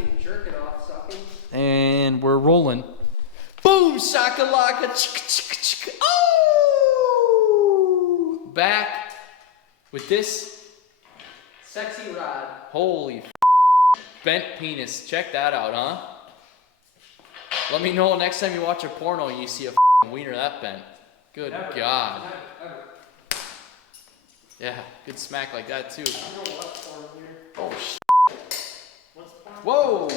fucking jerking off, sucking. And we're rolling. Boom, shakalaka, chicka, chicka, chicka. Oh! Back with this Sexy rod. holy bent penis. Check that out, huh? Let me know next time you watch a porno and you see a wiener that bent. Good Never. God. Never. Yeah, good smack like that too. I don't know what's porn here. Oh shit. What's porn? Whoa!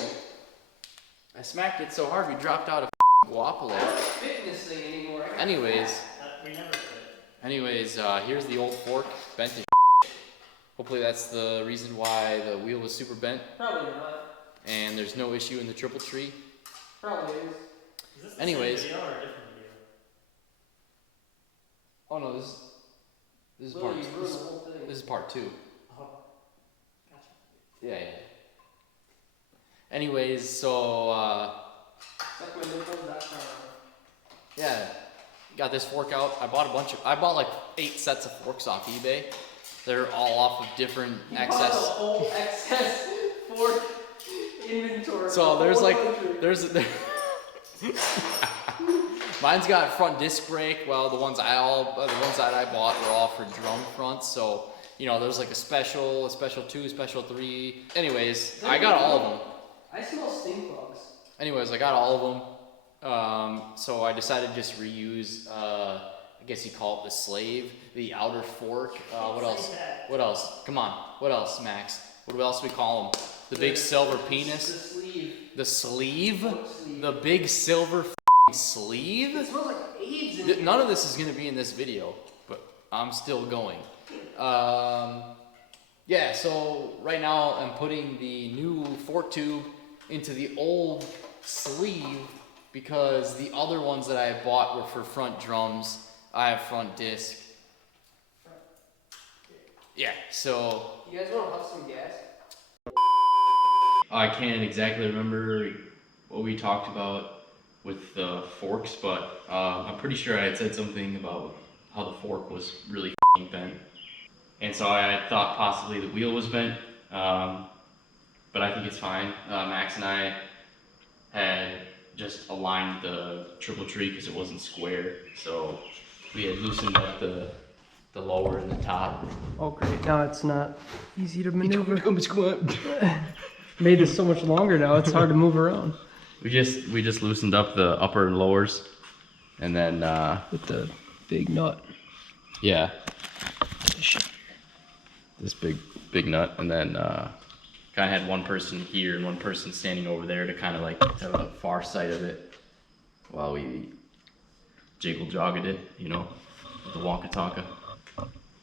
I smacked it so hard we dropped out of Guapolo. I don't fit in this thing anymore. Anyways, we never fit. Here's the old fork, bent as shit. Hopefully that's the reason why the wheel was super bent. Probably not. And there's no issue in the triple tree. Probably is. Is this the Anyways. same video or a different video? Oh no, this is Will, part you two. ruined the whole thing. This is part two. Oh, gotcha. Yeah. Anyways, so yeah, got this fork out. I bought like 8 sets of forks off eBay. They're all off of different Bought XS. the whole XS fork inventory. So there's mine's got front disc brake. Well, the ones that I bought were all for drum fronts. So you know, there's like a special 2, special 3. Anyways, I got all of them. I smell stink bugs. Anyways, I got all of them. So I decided to just reuse, I guess you call it the slave, the outer fork. What else? What else? Come on. What else, Max? What else do we call them? The big silver penis? The sleeve. The sleeve? Sleeve. The big silver sleeve? It smells like AIDS in here. None of this is going to be in this video, but I'm still going. Yeah, so right now I'm putting the new fork tube into the old sleeve because the other ones that I bought were for front drums. I have front disc. Yeah, so You guys want to huff some gas? I can't exactly remember what we talked about with the forks, but I'm pretty sure I had said something about how the fork was really bent. And so I thought possibly the wheel was bent, but I think it's fine. Max and I had just aligned the triple tree because it wasn't square, so we had loosened up the lower and the top. Oh great, now it's not easy to maneuver. Made this so much longer now, it's hard to move around. We just loosened up the upper and lowers, and then With the big nut. yeah, this big nut, and then kind of had one person here and one person standing over there to kind of like have a far sight of it while we jiggle jogged it, you know, with the Wonka Tonka.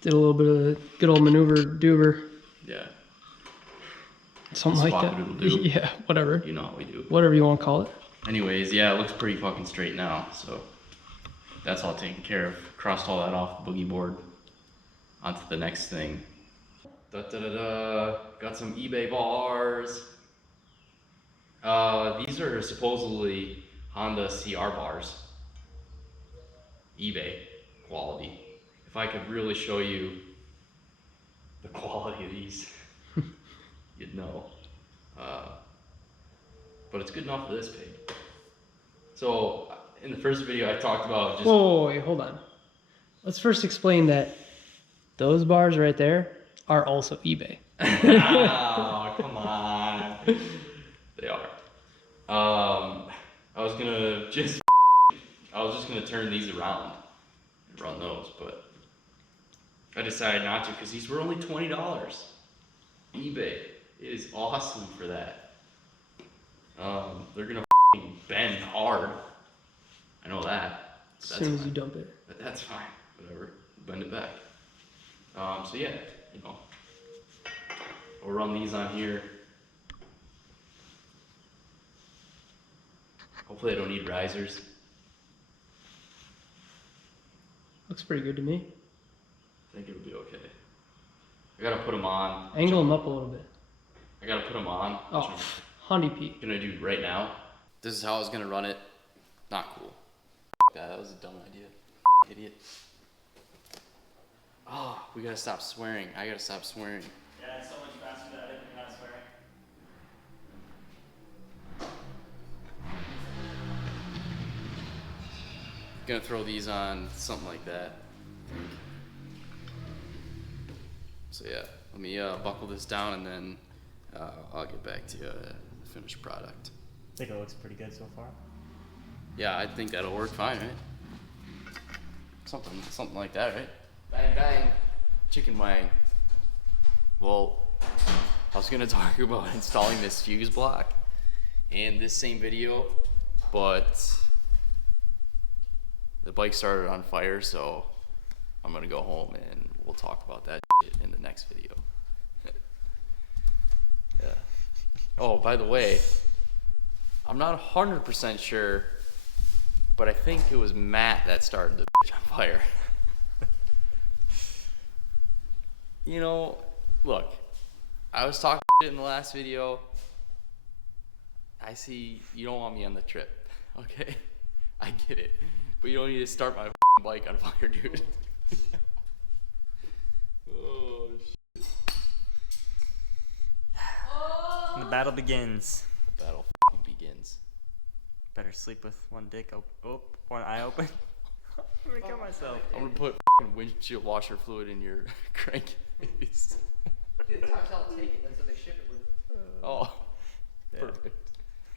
Did a little bit of good old maneuver doober. Yeah, Something like that. Swap-a-doodle-doo. Yeah, whatever. you know how we do. Whatever you want to call it. Anyways, yeah, it looks pretty fucking straight now, so that's all taken care of. Crossed all that off the boogie board. Onto the next thing. Got some eBay bars. These are supposedly Honda CR bars. eBay quality. If I could really show you the quality of these, you'd know. But it's good enough for this pig. So in the first video I talked about just... Whoa, wait, hold on. Let's first explain that those bars right there are also eBay. Oh, come on. They are. I was just gonna turn these around and run those, but I decided not to because these were only $20. eBay is awesome for that. They're gonna bend hard. I know that. As soon as you dump it. But that's fine. Whatever. Bend it back. So yeah, you know, we'll run these on here. Hopefully I don't need risers. Looks pretty good to me. I think it'll be okay. I gotta put them on. Angle them up a little bit. I gotta put them on. Oh, Hondy P. I'm gonna do right now. This is how I was gonna run it. Not cool. That was a dumb idea. Idiot. Oh, we gotta stop swearing. I gotta stop swearing. Yeah, it's so much faster that you're not gonna throw these on something like that. So yeah, let me buckle this down and then I'll get back to the finished product. I think it looks pretty good so far. Yeah, I think that'll work fine, right? Something like that, right? Bang bang, chicken wang. Well, I was gonna talk about installing this fuse block in this same video, but the bike started on fire, so I'm gonna go home and we'll talk about that shit in the next video. Yeah. Oh, by the way, I'm not 100% sure, but I think it was Matt that started the bitch on fire. You know, look, I was talking shit in the last video. I see you don't want me on the trip, okay? I get it, but you don't need to start my bike on fire, dude. Oh, shit. And the battle begins. The battle begins. Better sleep with one dick one eye open. I'm gonna kill myself. I'm gonna put windshield washer fluid in your crankcase. Dude, I'll take it. That's what they ship it with. Oh, Yeah. perfect.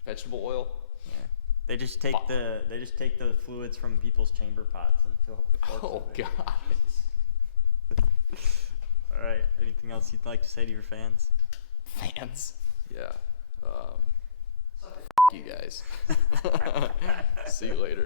Vegetable oil. Yeah. They just take the fluids from people's chamber pots and fill up the corks. Oh with it. God. All right. Anything else you'd like to say to your fans? Fans. Yeah. You guys. See you later.